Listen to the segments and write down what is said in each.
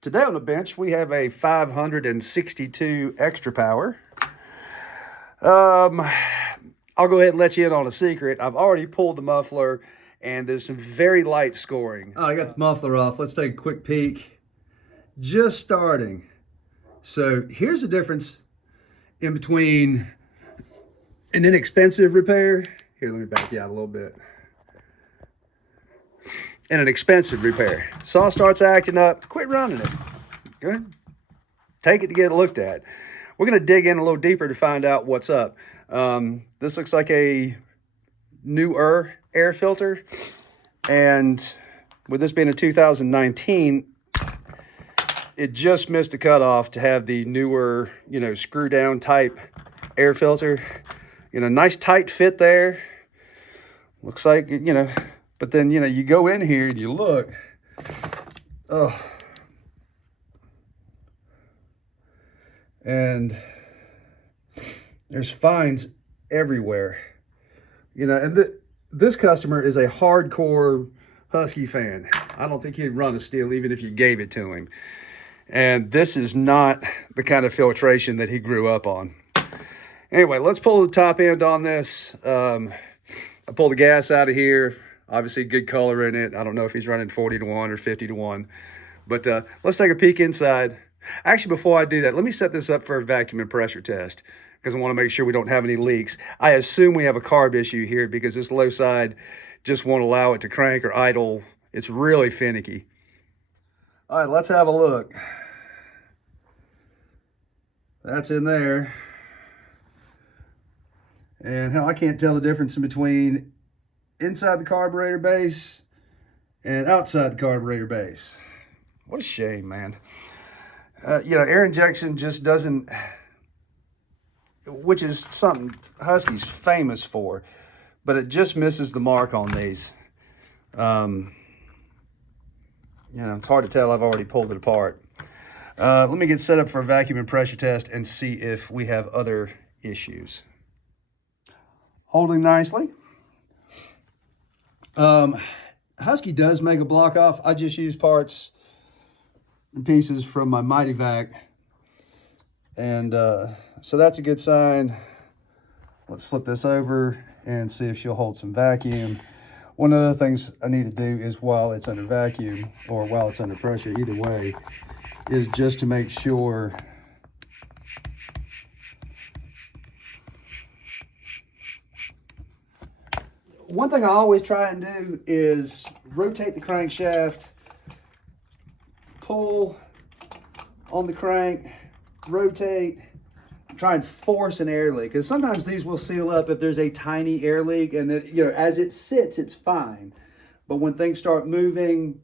Today on the bench, we have a 562 extra power. I'll go ahead and let you in on a secret. I've already pulled the muffler, and there's some very light scoring. Oh, I got the muffler off. Let's take a quick peek. Just starting. So here's the difference in between an inexpensive repair. Here, let me back you out a little bit. And an expensive repair. Saw starts acting up, quit running it. Good. Take it to get looked at. We're going to dig in a little deeper to find out what's up. This looks like a newer air filter. And with this being a 2019, it just missed the cutoff to have the newer, screw down type air filter. Nice tight fit there. Looks like, but then, you go in here and you look. Oh. And there's fines everywhere. And this customer is a hardcore Husky fan. I don't think he'd run a steel even if you gave it to him. And this is not the kind of filtration that he grew up on. Anyway, let's pull the top end on this. I pulled the gas out of here. Obviously, good color in it. I don't know if he's running 40 to 1 or 50 to 1. But let's take a peek inside. Actually, before I do that, let me set this up for a vacuum and pressure test because I want to make sure we don't have any leaks. I assume we have a carb issue here because this low side just won't allow it to crank or idle. It's really finicky. All right, let's have a look. That's in there. And hell, I can't tell the difference in between inside the carburetor base and outside the carburetor base. What a shame, man. Air injection just doesn't, which is something Husky's famous for, but it just misses the mark on these. It's hard to tell. I've already pulled it apart. Let me get set up for a vacuum and pressure test and see if we have other issues. Holding nicely. Husky does make a block off. I just use parts and pieces from my Mighty Vac. And so that's a good sign. Let's flip this over and see if she'll hold some vacuum. One of the things I need to do is while it's under vacuum or while it's under pressure, either way, is just to make sure one thing I always try and do is rotate the crankshaft, pull on the crank, rotate, try and force an air leak. Because sometimes these will seal up if there's a tiny air leak, and it, as it sits, it's fine. But when things start moving,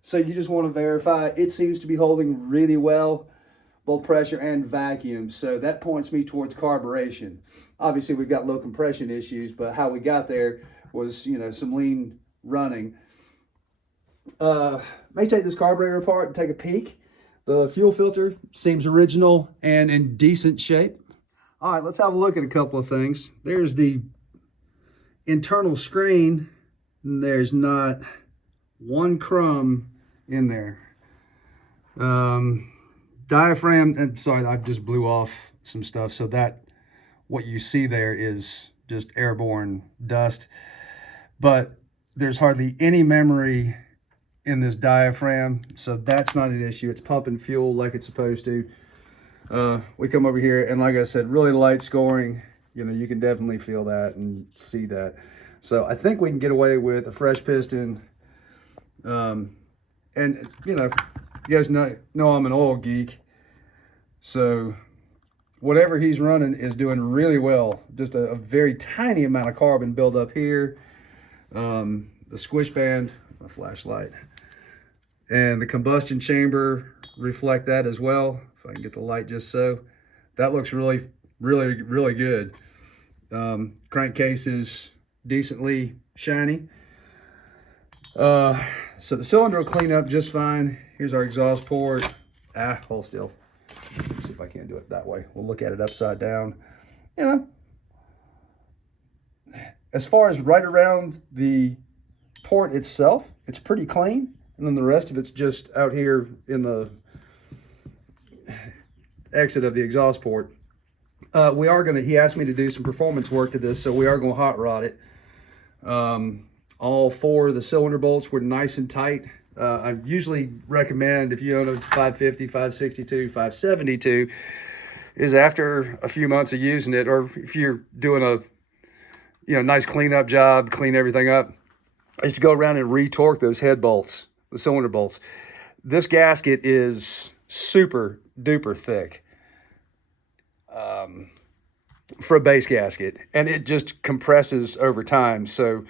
so you just want to verify. It seems to be holding really well, both pressure and vacuum. So that points me towards carburation. Obviously, we've got low compression issues, but how we got there was, some lean running. May take this carburetor apart and take a peek. The fuel filter seems original and in decent shape. All right, let's have a look at a couple of things. There's the internal screen, and there's not one crumb in there. Diaphragm, and sorry, I just blew off some stuff, so that what you see there is just airborne dust. But there's hardly any memory in this diaphragm, so that's not an issue. It's pumping fuel like it's supposed to. We come over here, and like I said, really light scoring. You can definitely feel that and see that. So I think we can get away with a fresh piston. And you guys know I'm an oil geek, so whatever he's running is doing really well. Just a very tiny amount of carbon build up here. The squish band, my flashlight, and the combustion chamber reflect that as well. If I can get the light just so. That looks really, really, really good. Crankcase is decently shiny. So the cylinder will clean up just fine. Here's our exhaust port. Hold still. Let's see if I can't do it that way. We'll look at it upside down. As far as right around the port itself, it's pretty clean. and then the rest of it's just out here in the exit of the exhaust port. We are gonna, he asked me to do some performance work to this, so we are gonna hot rod it. All 4 of the cylinder bolts were nice and tight. I usually recommend, if you own a 550, 562, 572, is after a few months of using it, or if you're doing a nice cleanup job, clean everything up, is to go around and re-torque those head bolts, the cylinder bolts. This gasket is super duper thick for a base gasket, and it just compresses over time. So,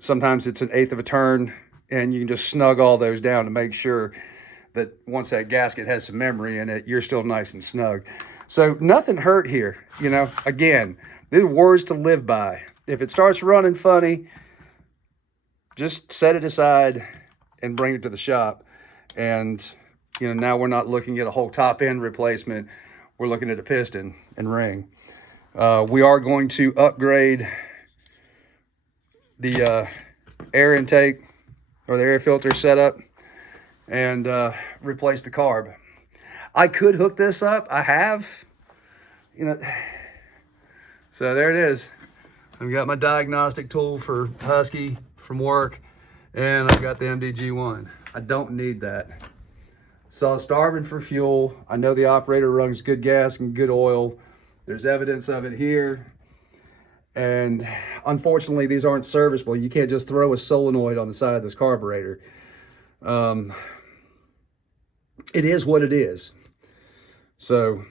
sometimes it's 1/8 of a turn, and you can just snug all those down to make sure that once that gasket has some memory in it, you're still nice and snug. So nothing hurt here. Again, these are words to live by. If it starts running funny, just set it aside and bring it to the shop. And, now we're not looking at a whole top end replacement. We're looking at a piston and ring. We are going to upgrade the air intake or the air filter setup and replace the carb. I could hook this up. I have, so there it is. I've got my diagnostic tool for Husky from work, and I've got the MDG1. I don't need that. So I was starving for fuel. I know the operator runs good gas and good oil. There's evidence of it here. And unfortunately, these aren't serviceable. You can't just throw a solenoid on the side of this carburetor. It is what it is. So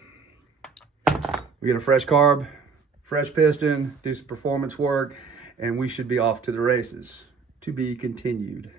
we get a fresh carb, fresh piston, do some performance work, and we should be off to the races. To be continued.